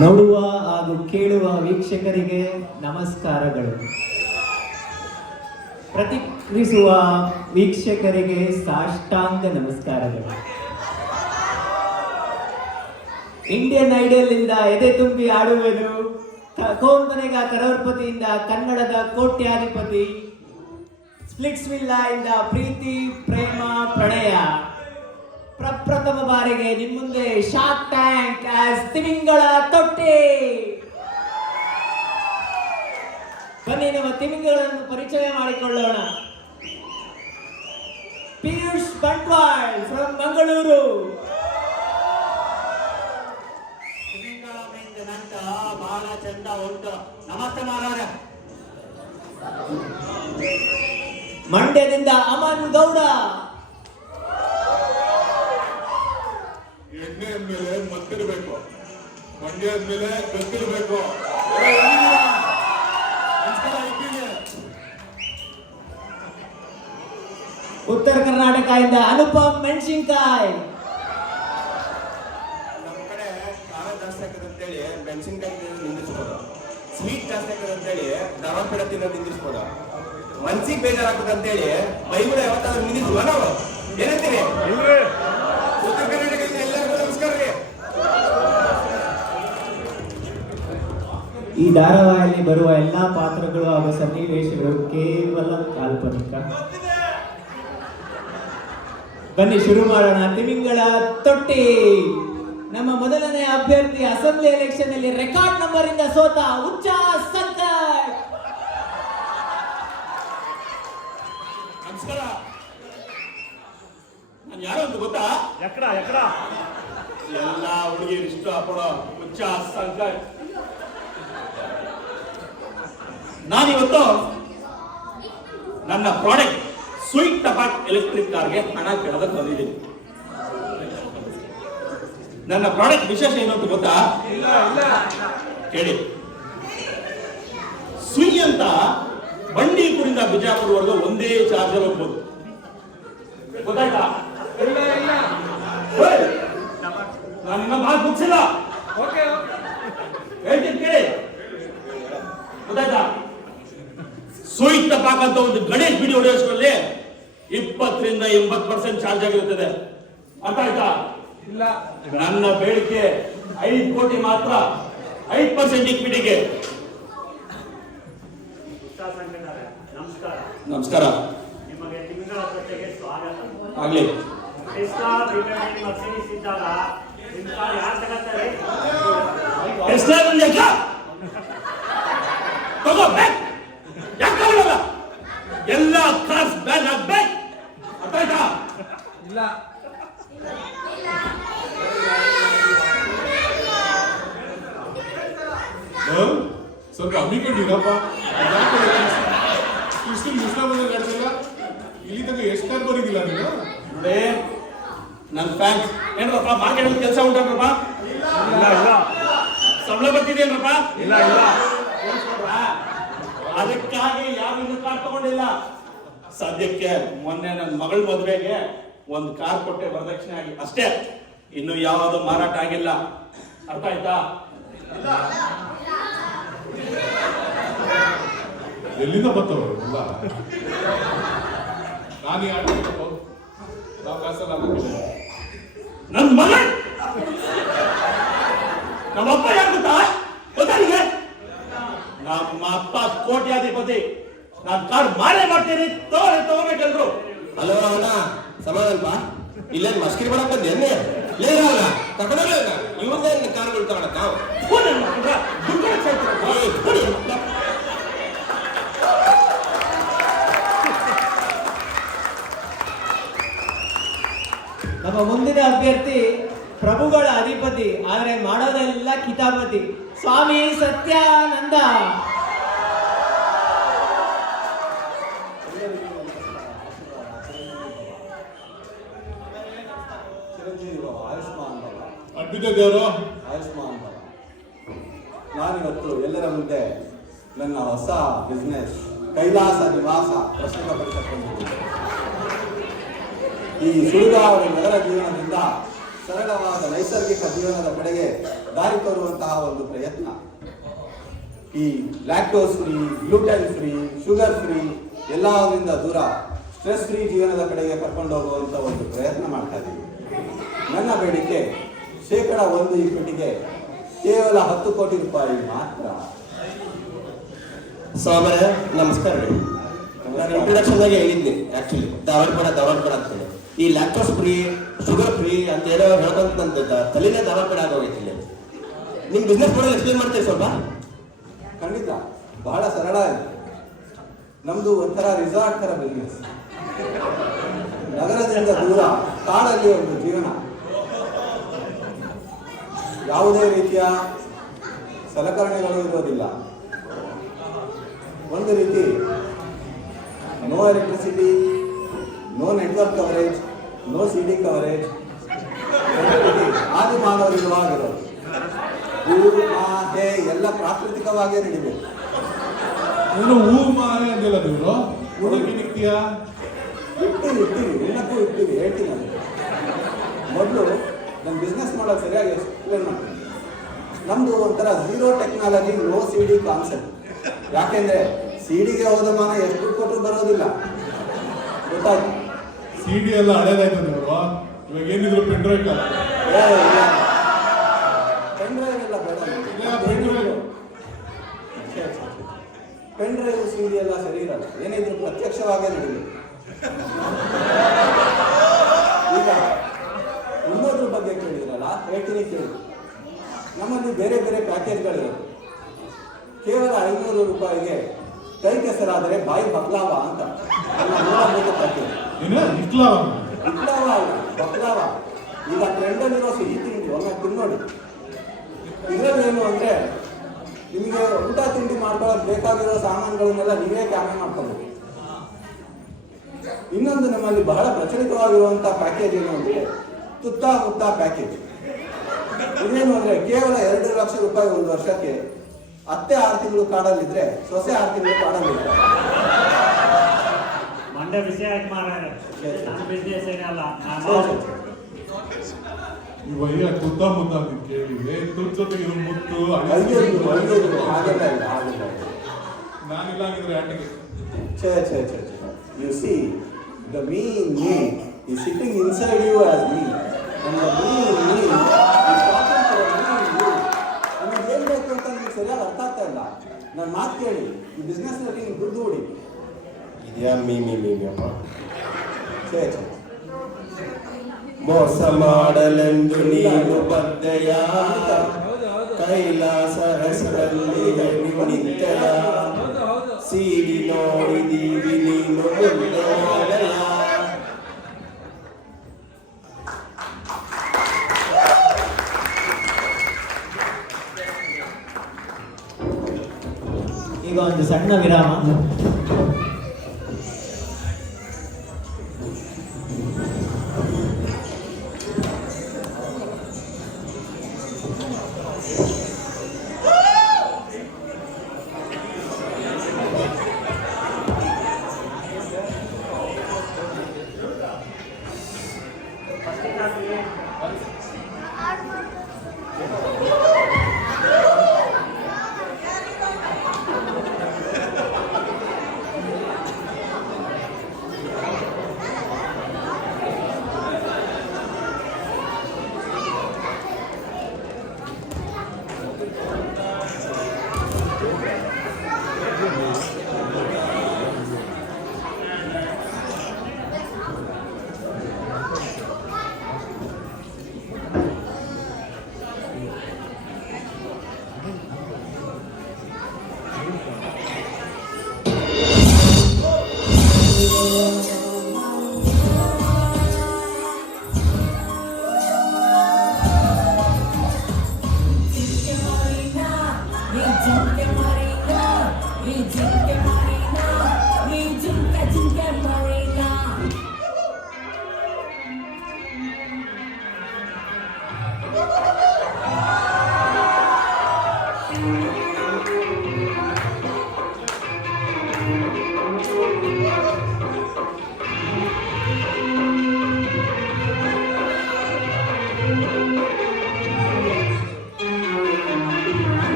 ನೋಡುವ ಹಾಗೂ ಕೇಳುವ ವೀಕ್ಷಕರಿಗೆ ನಮಸ್ಕಾರಗಳು. ಪ್ರತಿಕ್ರಿಯಿಸುವ ವೀಕ್ಷಕರಿಗೆ ಸಾಷ್ಟಾಂಗ ನಮಸ್ಕಾರಗಳು. ಇಂಡಿಯನ್ ಐಡಲ್ ಇಂದ ಎದೆ ತುಂಬಿ ಆಡುವುದು, ಕೋಮನೆಗ ಕರೋರ್ಪತಿಯಿಂದ ಕನ್ನಡದ ಕೋಟ್ಯಾಧಿಪತಿ, ಸ್ಪ್ಲಿಟ್ಸ್ ವಿಲ್ಲಾ ಇಂದ ಪ್ರೀತಿ ಪ್ರೇಮ ಪ್ರಣಯ. ಪ್ರಪ್ರಥಮ ಬಾರಿಗೆ ನಿಮ್ಮ ಮುಂದೆ ಶಾರ್ಕ್ ಟ್ಯಾಂಕ್ ಆಸ್ ತಿಮಿಂಗಳ ತೊಟ್ಟಿ. ಬನ್ನಿ ನಮ್ಮ ತಿಮಿಂಗಳನ್ನು ಪರಿಚಯ ಮಾಡಿಕೊಳ್ಳೋಣ. ಪಿಯೂಷ್ ಬಂಟ್ವಾಳ್ ಫ್ರಮ್ ಮಂಗಳೂರು. ತಿಮಿಂಗಳ ನಂತ ಬಹಳ ಚಂದ ಉಂಟು. ನಮಸ್ತೆ ಮಾರಾಯ. ಮಂಡ್ಯದಿಂದ ಅಮನ್ ಗೌಡ. ಎಣ್ಣೆ ಮೇಲೆ ಮತ್ತಿರಬೇಕು, ಮಂಡ್ಯದ ಮೇಲೆ ಗತ್ತಿರಬೇಕು. ಉತ್ತರ ಕರ್ನಾಟಕದಿಂದ ಅನುಪಮ್ ಮೆಣಸಿನ್ಕಾಯಿ. ನಮ್ಮ ಕಡೆ ಖಾರ ಜಾಸ್ತಿ ಆಗ್ತದಂತೇಳಿ ಮೆಣಸಿನ್ಕಾಯಿ ನಿಂದಿಸ್ಬೋದು, ಸ್ವೀಟ್ ಜಾಸ್ತಿ ಆಗ್ತದಂತೇಳಿ ಧಾರವಾಡ ತಿನ್ನೋದು ನಿಂದಿಸ್ಬೋದು, ಮನ್ಸಿಗೆ ಬೇಜಾರಾಗ್ತದಂತೇಳಿ ಬೈಗುಳ ಯಾವತ್ತಾದ್ರೂ ನಿಂದಿಸುವ ನಾವು. ಏನಂತೀರಿ? ಉತ್ತರ ಕರ್ನಾಟಕದಿಂದ ಎಲ್ಲರಿಗೂ ನಮಸ್ಕಾರ ರೀ. ಈ ಧಾರಾವಾಹಿಯಲ್ಲಿ ಬರುವ ಎಲ್ಲಾ ಪಾತ್ರಗಳು ಹಾಗೂ ಸನ್ನಿವೇಶಗಳು ಕೇವಲ ಕಾಲ್ಪನಿಕ. ಬನ್ನಿ ಶುರು ಮಾಡೋಣ. ತಿಮಿಂಗಳ ತೊಟ್ಟಿ. ನಮ್ಮ ಮೊದಲನೇ ಅಭ್ಯರ್ಥಿ ಅಸೆಂಬ್ಲಿ ಎಲೆಕ್ಷನ್ ಅಲ್ಲಿ ರೆಕಾರ್ಡ್ ನಂಬರ್ ಇಂದ ಸೋತ ಉಚ್ಚ ಸಂಕಟ್. ನಮಸ್ಕಾರ. ನಾನು ಯಾರು ಅಂತ ಗೊತ್ತಾ? ಎಕ್ಕಡ ಎಲ್ಲ ಹುಡುಗಿಯರು ಇಷ್ಟ ಪಡೋ ಉಚ್ಚ ಸಂಕಟ್. ನಾನಿವತ್ತು ನನ್ನ ಪ್ರಾಡಕ್ಟ್ ಸ್ವೀಟ್ ಟಪಾಟ್ ಎಲೆಕ್ಟ್ರಿಕ್ ಕಾರ್ಗೆ ಹಣ ಕೇಳೋದಕ್ಕೆ ಬಂದಿದ್ದೀನಿ. ನನ್ನ ಪ್ರಾಡಕ್ಟ್ ವಿಶೇಷ ಏನು ಅಂತ ಗೊತ್ತಾ? ಕೇಳಿ. ಸುಯ್ ಅಂತ ಬಂಡೀಪುರಿಂದ ಬಿಜಾಪುರವರೆಗೂ ಒಂದೇ ಚಾರ್ಜರ್ ಹೋಗ್ಬೋದು. ಗೊತ್ತಾಯ್ತಾ? ನಾನು ನಿಮ್ಮ ಮಾತು ಮುಗಿಸಿಲ್ಲ, ಹೇಳ್ತೀನಿ ಕೇಳಿ. ಗೊತ್ತಾಯ್ತಾ? ಸ್ವೀಟ್ ಟಪಾಕ್ ಅಂತ ಒಂದು ಗಣೇಶ್ ಬಿಡಿ ಹೊಡೆಯೋಷ್ಟರಲ್ಲಿ 20% 80% ಚಾರ್ಜ್ ಆಗಿರುತ್ತದೆ. ಅರ್ಥ ಆಯ್ತಾ? ಇಲ್ಲ. ನನ್ನ ಬೇಡಿಕೆ 5 ಕೋಟಿ ಮಾತ್ರ, 5% ಇಕ್ವಿಟಿಗೆ. ನಮಸ್ಕಾರ. ನಮಸ್ಕಾರ. ನಿಮಗೆ ತಿಂಗಳ ಜೊತೆಗೆ ಸ್ವಾಗತ. ಆಗ್ಲಿ. ಮರ್ಸಿಡೀಸ್ ಇದ್ದಾಗ ನಿಮ್ಮ ಕಾರ್ ಯಾರು ತಗೋತಾರೆ? ತಗೋ ಬ್ಯಾಗ್. ಯಾಕೆ ತಗೊಳ್ಳಲ್ಲ? ಎಲ್ಲ ಕಾರ್ಸ್ ಬ್ಯಾನ್ ಆಗ್ಬೇಕು. ಅರ್ಥ ಆಯ್ತಾ? ಇಲ್ಲ. ಸ್ವಲ್ಪ ಹಮ್ಮಿಕೊಂಡಿರಪ್ಪ. ಇಷ್ಟು ಮಿಶ್ರ ಬಂದ ನಡೆಸಿಲ್ಲ. ಇಲ್ಲಿ ತನಕ ಎಷ್ಟು ಕಾರ್ ಬರೀದಿಲ್ಲ ನೀನು? ನೋಡಿ, ನನ್ನ ಫ್ಯಾನ್ಸ್ ಏನ್ರಪ್ಪ ಮಾರ್ಕೆಟ್ ಕೆಲಸ ಉಂಟಪ್ಪ? ಇಲ್ಲ. ಸಂಬಳ ಬರ್ತಿದೇನ್ರಪ್ಪ? ಇಲ್ಲ. ಅದಕ್ಕಾಗಿ ಯಾವ ಕಾರ್ ತಗೊಂಡಿಲ್ಲ. ಸದ್ಯಕ್ಕೆ ಮೊನ್ನೆ ನನ್ನ ಮಗಳ ಮದುವೆಗೆ ಒಂದು ಕಾರ್ ಕೊಟ್ಟೆ ವರದಕ್ಷಿಣೆ ಆಗಿ ಅಷ್ಟೇ. ಇನ್ನು ಯಾವುದು ಮಾರಾಟ ಆಗಿಲ್ಲ. ಅರ್ಥ ಆಯ್ತಾ? ಎಲ್ಲಿಂದ ಬರ್ತಾವ ಎಲ್ಲ? ನಾನು ಯಾರು ನಾವು ಕಾಸಲ್ಲ ನನ್ನ ಮಗ ನಮ್ಮಪ್ಪ ಯಾರು ಗೊತ್ತಾ? ಗೊತ್ತಾಗಿದೆ. ನಮ್ಮ ಅಪ್ಪ ಕೋಟ್ಯಾಧಿಪತಿ. ನಾನು ಕಾರ್ ಮಾರೇ ಮಾಡ್ತೀನಿ. ತಗೋಬೇಕೆಲ್ರು. ಹಲೋ ಅಣ್ಣ, ಸಮಾಧಾನಪ್ಪ. ಇಲ್ಲೇನು ಮಸ್ಕಿರಿ ಮಾಡಕ್ ಬಂದೇನೆ? ಲೇರಲ್ಲ ತಗೊಂಡಲ್ಲ ಇವ್ರನ್ನೇ ಕಾರ್ಗಳು ತಗೊಳಕ್ ನಾವು. ನಮ್ಮ ಮುಂದಿನ ಅಭ್ಯರ್ಥಿ ಪ್ರಭುಗಳ ಅಧಿಪತಿ, ಆದರೆ ಮಾಡೋದೆಲ್ಲ ಕಿತಾಪತಿ, ಸ್ವಾಮಿ ಸತ್ಯಾನಂದ. ಅಡ್ಬಿದ್ದ ದೇವರು ಆಯುಷ್ಮಾನ್ ಭವ. ನಾನಿವತ್ತು ಎಲ್ಲರ ಮುಂದೆ ನನ್ನ ಹೊಸ ಬಿಸ್ನೆಸ್ ಕೈಲಾಸ ನಿವಾಸ ಪ್ರಸ್ತುತಪಡಿಸಿಕೊಂಡಿದ್ದೀನಿ. ಈ ಸುಡುಗಾಡು ನಗರ ಜೀವನದಿಂದ ಸರಳವಾದ ನೈಸರ್ಗಿಕ ಜೀವನದ ಕಡೆಗೆ ದಾರಿ ತೋರುವಂತಹ ಒಂದು ಪ್ರಯತ್ನ. ಈ lactose free, gluten free, sugar free ಎಲ್ಲದರಿಂದ ದೂರ ಸ್ಟ್ರೆಸ್ ಫ್ರೀ ಜೀವನದ ಕಡೆಗೆ ಕರ್ಕೊಂಡು ಹೋಗುವಂಥ ಒಂದು ಪ್ರಯತ್ನ ಮಾಡ್ತಾ ಇದ್ದೀವಿ. ನನ್ನ ಬೇಡಿಕೆ 1% ಈಕ್ವಿಟಿಗೆ ಕೇವಲ 10 ಕೋಟಿ ರೂಪಾಯಿ ಮಾತ್ರ. ಸ್ವಾಮರ ನಮಸ್ಕಾರ ರೀ. ನಾನು ಇಂಟ್ರೊಡಕ್ಷನ್ದಾಗೆ ಹೇಳಿದ್ನಿ ಆಕ್ಚುಲಿ ಧಾರವಾಡ ಅಂತೇಳಿ. ಈ ಲ್ಯಾಕ್ಟೋಸ್ ಫ್ರೀ, ಶುಗರ್ ಫ್ರೀ ಅಂತ ಏನೋ ಹೇಳ್ಕೊಂತ ನನ್ನ ತಲೆನೇ ಧಾರವಾಡ ಆಗೋಗೈತಿ. ಇಲ್ಲಿ ನಿಮ್ ಬಿಸ್ನೆಸ್ ಮಾಡಲ್ ಎಕ್ಸ್ಪ್ಲೇನ್ ಮಾಡ್ತೀರಿ ಸ್ವಲ್ಪ? ಖಂಡಿತ, ಬಹಳ ಸರಳ ಇದೆ. ನಮ್ದು ಒಂಥರ ರಿಸಾರ್ಟ್ ತರ ಬಿಸ್ನೆಸ್. ನಗರದಿಂದ ದೂರ ಕಾಡಲ್ಲಿ ಒಂದು ಜೀವನ. ಯಾವುದೇ ರೀತಿಯ ಸಲಕರಣೆಗಳು ಇರೋದಿಲ್ಲ. ಒಂದು ರೀತಿ no electricity, no network coverage, no CD coverage. ಆದಿ ಮಾನವರಿರುವಾಗಿರೋದು ಎಲ್ಲ ಪ್ರಾಕೃತಿಕವಾಗಿ ನಡಿಬೇಕು. ಏನು ಹೂ ಮಾರೆ ಅಂದಿಲ್ಲ ನೀವು ಹುಡುಗಿ ನಿಕ್ತಿಯಾ? ಇರ್ತೀವಿ ಎಲ್ಲಕ್ಕೂ ಇರ್ತೀವಿ. ಹೇಳ್ತೀನಿ ಅದು ಮೊದಲು ನನ್ನ ಬಿಸ್ನೆಸ್ ಮಾಡೋದು ಸರಿಯಾಗಿ ಎಕ್ಸ್ಪ್ಲೇನ್ ಮಾಡ್ತೀನಿ. ನಮ್ಮದು ಒಂಥರ zero technology, no CD concept. ಯಾಕೆಂದ್ರೆ ಸಿಡಿಗೆ ಹೋದ ಮಾನ ಎಷ್ಟು ಕೊಟ್ಟರು ಬರೋದಿಲ್ಲ, ಗೊತ್ತಾಯ್ತು? CD ಎಲ್ಲ ಹಳೇದಾಯ್ತು ನೀವು. ಇವಾಗ ಏನಿದ್ರು ಪೆನ್ ಡ್ರೈವ್ ಕಾಲ. ಪೆನ್ ಡ್ರೈವ್ ಎಲ್ಲ ಬೇಡ. ಪೆನ್ ಡ್ರೈವ್ CD ಎಲ್ಲ ಸರಿ ಇರಲ್ಲ. ಏನಿದ್ರು ಪ್ರತ್ಯಕ್ಷವಾಗೇ ನಡೀಲಿ. ಈಗ ಇನ್ನೊಂದ್ರ ಬಗ್ಗೆ ಕೇಳಿದ್ರಲ್ಲ, ಹೇಳ್ತೀನಿ ಕೇಳಿ. ನಮ್ಮಲ್ಲಿ ಬೇರೆ ಬೇರೆ ಪ್ಯಾಕೇಜ್ಗಳಿರೋದು. ಕೇವಲ 500 ರೂಪಾಯಿಗೆ ಕೈ ಕೆಸರಾದರೆ ಬಾಯಿ ಬಕ್ಲಾವ ಅಂತ ನಮ್ಮ ಮೂಲಭೂತ ಪ್ಯಾಕೇಜ್. ಇಕ್ಲಾವ ಅಲ್ಲ, ಬಕ್ಲಾವ. ಈಗ ಟ್ರೆಂಡಲ್ಲಿರೋ ಸಿಹಿ ತಿಂಡಿ ಒಮ್ಮೆ ತಿನ್ನೋಡಿ. ಇದರಲ್ಲಿ ಏನು ಅಂದ್ರೆ ನಿಮಗೆ ಊಟ ತಿಂಡಿ ಮಾಡ್ಕೊಳ್ಳೋಕೆ ಬೇಕಾಗಿರೋ ಸಾಮಾನುಗಳನ್ನೆಲ್ಲ ನೀವೇ ಕ್ಯಾಮೆ ಮಾಡ್ಕೋಬೇಕು. ಇನ್ನೊಂದು ನಮ್ಮಲ್ಲಿ ಬಹಳ ಪ್ರಚಲಿತವಾಗಿರುವಂಥ ಪ್ಯಾಕೇಜ್ ಏನು ಅಂದ್ರೆ ತುತ್ತಾ ಹುತ್ತಾ ಪ್ಯಾಕೇಜ್. ಇದೇನು ಅಂದ್ರೆ ಕೇವಲ 2 ಲಕ್ಷ ರೂಪಾಯಿ ಒಂದು ವರ್ಷಕ್ಕೆ. ಅತ್ತೆ 6 ತಿಂಗಳು ಕಾಡಲ್ಲಿದ್ರೆ ಸೊಸೆ 6 ತಿಂಗಳು ಕಾಡಲ್ಲಿರ್ತಾರೆ. ಮಂಡ್ಯ ವಿಷಯ ಆಯ್ತು ಮಾರಾಯ. ನನ್ನ ಬಿಸ್ನೆಸ್ ಏನಲ್ಲ. ಇವಾಗ ತುತ್ತ ಮುತ್ತ ಅಂತ ಕೇಳಿದೆ. ತುತ್ತ ಜೊತೆಗೆ ಮುತ್ತು ಅಳ್ಯೋದು ಹಾಗೆಲ್ಲ ಇಲ್ಲ, ಹಾಗೆಲ್ಲ ಇಲ್ಲ. ನಾನಿಲ್ಲ ಆಗಿದ್ರೆ ಆಟಿಗೆ. ಛೇ. You see, the mean me is sitting inside you as me. And the mean me is talking to the mean you. ನಿಮಗೆ ಏನ್ ಬೇಕು ಅಂತ ನಿಮಗೆ ಸರಿಯಾಗಿ ಅರ್ಥ ಆಗ್ತಾ ಇಲ್ಲ. ನನ್ನ ಮಾತು ಕೇಳಿ. ಈ ಬಿಸ್ನೆಸ್ ನಲ್ಲಿ ನೀವು ದುಡ್ಡು ಹೊಡಿ. ಇದ್ಯಾ ಮೀ ಅಪ್ಪ. ಛೇ. ಮೋಸ ಮಾಡಲೆಂದು ನೀನು ಬದ್ದೆಯ, ಕೈಲಾಸ ಹೆಸರಲ್ಲಿ ನೀವು ನಿತ್ಯಯ. CD ನೋಡಿದೀವಿ ನೀನು ಮುಂದೆ ಹೋಗಲ್ಲ. ಈಗ ಒಂದು ಸಣ್ಣ ವಿರಾಮ.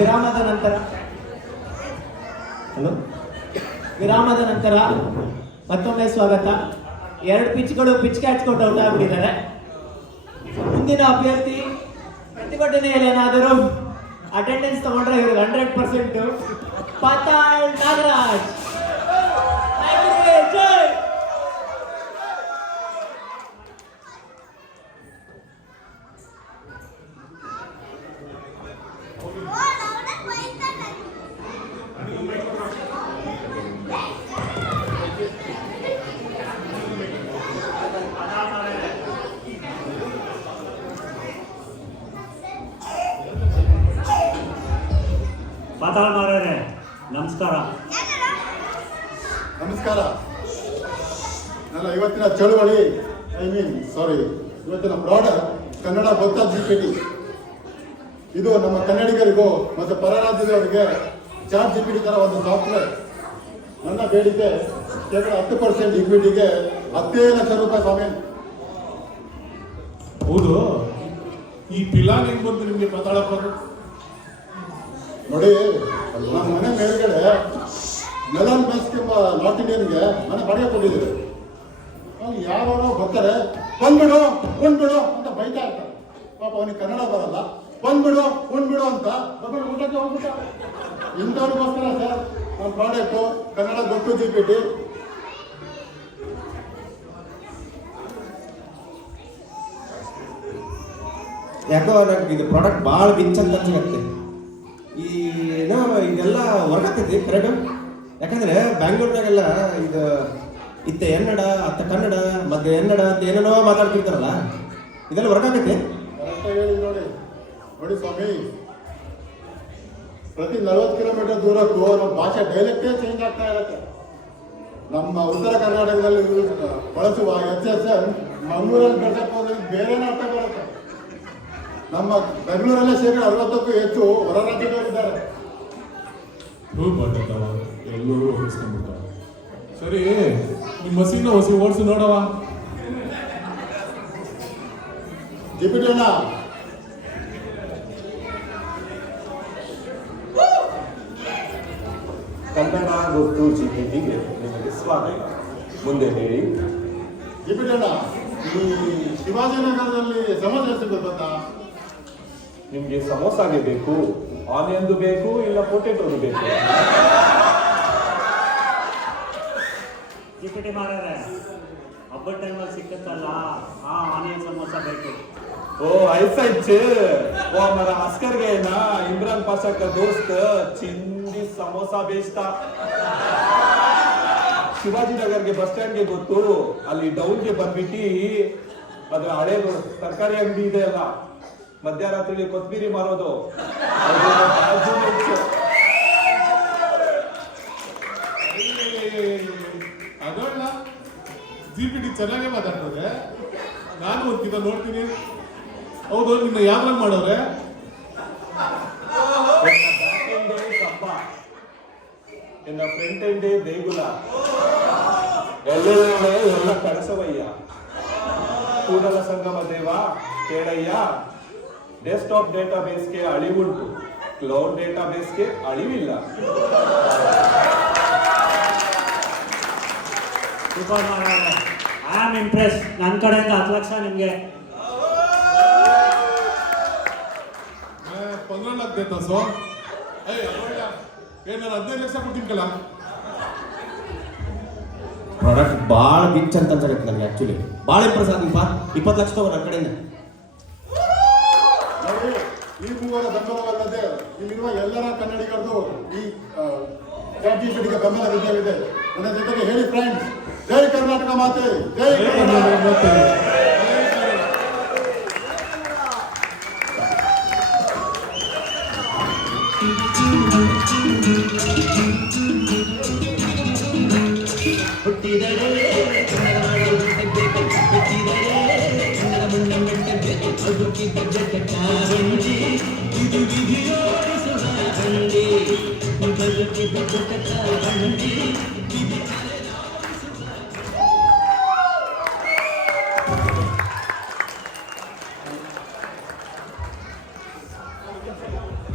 ವಿರಾಮದ ನಂತರ ಹಲೋ ವಿರಾಮದ ನಂತರ ಮತ್ತೊಮ್ಮೆ ಸ್ವಾಗತ. 2 ಪಿಚ್ಗಳು ಪಿಚ್ ಕ್ಯಾಚ್ಕೊಂಡು ಔಟ್ ಆಗ್ಬಿಟ್ಟಿದ್ದಾರೆ. ಮುಂದಿನ ಅಭ್ಯರ್ಥಿ ಪ್ರತಿಭಟನೆಯಲ್ಲಿ ಏನಾದರೂ ಅಟೆಂಡೆನ್ಸ್ ತಗೊಂಡ್ರೆ ಇವ್ರಿಗೆ 100%. ಪಾತಾಳ್ ನಾಗರಾಜ್. ಜೈ. ಪಾತಾಳ್ ಮಾರ್ಯಾರೆ ನಮಸ್ಕಾರ. ನಮಸ್ಕಾರ. ನನ್ನ ಇವತ್ತಿನ ಚಳುವಳಿ ಇವತ್ತಿನ ಬ್ರಾಡರ್ ಕನ್ನಡ ಗೊತ್ತಾ GPT. ಇದು ನಮ್ಮ ಕನ್ನಡಿಗರಿಗೂ ಮತ್ತು ಪರ ರಾಜ್ಯದವರಿಗೆ ಚಾಟ್ GPT ತರ ಒಂದು ಸಾಫ್ಟ್ವೇರ್. ನನ್ನ ಬೇಡಿಕೆ ಕೇವಲ 10% ಇಕ್ವಿಟಿಗೆ 15 ಲಕ್ಷ ರೂಪಾಯಿ ಸ್ವಾಮಿ. ಹೌದು, ಈ ಪಿಲಾನ್ ಹೆಂಗ್ ಬಂತು ನಿಮ್ಗೆ ಮಾತಾಡಪ್ಪ? ನೋಡಿ, ನಮ್ಮ ಮನೆ ಮೇಲ್ಗಡೆ ಮೆಲನ್ ಬೆಸ್ಟ್ ಎಂಬ ನಾರ್ತ್ ಇಂಡಿಯನ್ಗೆ ಮನೆ ಬಾಡಿಗೆ ಕೊಟ್ಟಿದ್ದೀವಿ. ಅವ್ನು ಯಾರೋ ಬರ್ತಾರೆ, ಬಂದ್ಬಿಡು ಉಣ್ಬಿಡು ಅಂತ ಬೈತಾ ಇರ್ತಾರೆ. ಪಾಪ ಅವನಿಗೆ ಕನ್ನಡ ಬರಲ್ಲ. ಬಂದ್ಬಿಡು ಉಣ್ಬಿಡು ಅಂತ ಬಂದ್ಬಿಡು ಊಟಕ್ಕೆ ಹೋಗ್ಬಿಟ್ಟ. ಇಂಥವ್ರಿಗೋಸ್ಕರ ಸರ್ ನಮ್ಮ ಪ್ರಾಡಕ್ಟು ಕನ್ನಡ ಗೊತ್ತು GPT. ಯಾಕೋ ನಂಗೆ ಇದು ಪ್ರಾಡಕ್ಟ್ ಭಾಳ ಬಿಚ್ ಅಂತ ಸಿಗತ್ತೆ. ಏನೋ ಇದೆಲ್ಲ ವರ್ಕ್ ಆಗ್ತೈತಿ ಕರೆಕ್ಟ್. ಯಾಕಂದ್ರೆ ಬ್ಯಾಂಗ್ಳೂರ್ನಾಗೆಲ್ಲ ಇದು ಇತ್ತ ಎನ್ನಡ ಅತ್ತ ಕನ್ನಡ ಮತ್ತೆ ಎನ್ನಡ ಅಂತ ಏನೇನೋ ಮಾತಾಡ್ತಿರ್ತಾರಲ್ಲ, ಇದೆಲ್ಲ ವರ್ಕ್ ಆಗೈತಿ. ಕರೆಕ್ಟಾಗಿ ಹೇಳಿ ನೋಡಿ. ನೋಡಿ ಸ್ವಾಮಿ, ಪ್ರತಿ 40 ಕಿಲೋಮೀಟರ್ ದೂರಕ್ಕೂ ನಮ್ಮ ಭಾಷೆ ಡೈಲೆಕ್ಟೇ ಚೇಂಜ್ ಆಗ್ತಾ ಇರುತ್ತೆ. ನಮ್ಮ ಉತ್ತರ ಕರ್ನಾಟಕದಲ್ಲಿ ಬಳಸುವ HSM ಮಂಗಳೂರಲ್ಲಿ ಬೆಳೆಸಕ್ಕೆ ಹೋದ್ರೆ ಬೇರೆನೇ ಅರ್ಥ ಬರುತ್ತೆ. ನಮ್ಮ ಬೆಂಗಳೂರಲ್ಲೇ 60%ಕ್ಕೂ ಹೆಚ್ಚು ಹೊರ ರಾಜ್ಯದವರಿದ್ದಾರೆ. ಎಲ್ಲರೂ ಹೊರಿಸ್ಕೊಂಡ್ಬಿಡ್ತಾವ. ಸರಿ, ನಿಮ್ಮ ಮಸೀನ ಹೊಸಿ ಓಡಿಸಿ ನೋಡವ. GPT ಅಣ್ಣ, ಕನ್ನಡ ಗೊತ್ತು GPTಗೆ ನಿಮಗೆ ಸ್ವಾಗತ. ಮುಂದೆ ಹೇಳಿ. GPT ಅಣ್ಣ, ಈ ಶಿವಾಜಿನಗರದಲ್ಲಿ ಸಮಸ್ಯೆ ಸಿಗುತ್ತೆ ಗೊತ್ತಾ? ನಿಮ್ಗೆ ಸಮೋಸಾಗೆ ಬೇಕು, ಆನಿಯನ್ದು ಬೇಕು, ಇಲ್ಲ ಪೊಟೆಟೋದು ಬೇಕು? GPT ಮಾರ್ಯಾರೆ ಹಬ್ಬದ ಟೈಮಲ್ಲಿ ಸಿಕ್ಕತ್ತಲ್ಲ, ಆ ಆನಿಯನ್ ಸಮೋಸ ಬೇಕು. ओ ऐसा वो हमारा अस्कर गए ना, इमरान पाशा का दोस्त चिंदी समोसा बेचता. ಶಿವಾಜಿನಗರ್ಗೆ ಬಸ್ ಸ್ಟ್ಯಾಂಡ್ಗೆ ಗೊತ್ತು, ಅಲ್ಲಿ ಡೌನ್ಗೆ ಬಂದ್ಬಿಟ್ಟು ಅದು ಹಳೆ ತರಕಾರಿ ಅಂಗಡಿ ಇದೆ ಅಲ್ಲ, ಮಧ್ಯರಾತ್ರಿ ಕೊತ್ಮೀರಿ ಮಾರೋದು. ಅದೊಳ್ಳ GPT ಚೆನ್ನಾಗೇ ಮಾತಾಡ್ತದೆ. ನಾನು ಒಂದ್ಕಿತ ನೋಡ್ತೀನಿ. ಹೌದು, ನಿನ್ನ ಯಾವ್ದ್ರಾಗ ಮಾಡೋರೆ? ಇನ್ನ ಫ್ರಂಟ್ ಎಂಡೇ ದೇಗುಲ, ಎಲ್ಲ ಕಡಸವಯ್ಯ. ಕೂಡಲ ಸಂಗಮ ದೇವ ಕೇಳಯ್ಯ. ಡೆಸ್ಕ್ಟಾಪ್ ಡೇಟಾಬೇಸ್ಗೆ ಅಳಿವುಂಟು, ಕ್ಲೌಡ್ ಡೇಟಾಬೇಸ್ಗೆ ಅಳಿವಿಲ್ಲ. ಸೂಪರ್ ಮಾರ್ಯಾರೆ, ಐ ಆಮ್ ಇಂಪ್ರೆಸ್. ನನ್ನ ಕಡೆಯಿಂದ 10 ಲಕ್ಷ ನಿಮಗೆ. 15 लाख देता सो. ನಾನು 15 ಲಕ್ಷ ಕೊಡ್ತೀನಿ ಕಲ. ಪ್ರಾಡಕ್ಟ್ ಭಾಳ ಬಿಚ್ ಅಂತ ಅನ್ಸತ್ತೆ ನನಗೆ. ಆ್ಯಕ್ಚುಲಿ ಭಾಳ ಇಂಪ್ರೆಸ್ ಆಗಿಪ್ಪ. 20 ಲಕ್ಷ ತಗೋ ನನ್ನ ಕಡೆಯಿಂದ. ನೋಡಿ, ಈ ಮೂವರ ಬೆಂಬಲವಲ್ಲದೆ ಇಲ್ಲಿರುವ ಎಲ್ಲರ ಕನ್ನಡಿಗರದು ಈ ಚಾಟ್ GPTಗೆ ಬೆಂಬಲ ವಿದ್ಯವಿದೆ. ನನ್ನ ಜೊತೆಗೆ ಹೇಳಿ ಫ್ರೆಂಡ್ಸ್, ಜೈ ಕರ್ನಾಟಕ ಮಾತೆ, ಜೈ ಕರ್ನಾಟಕ. ಇದು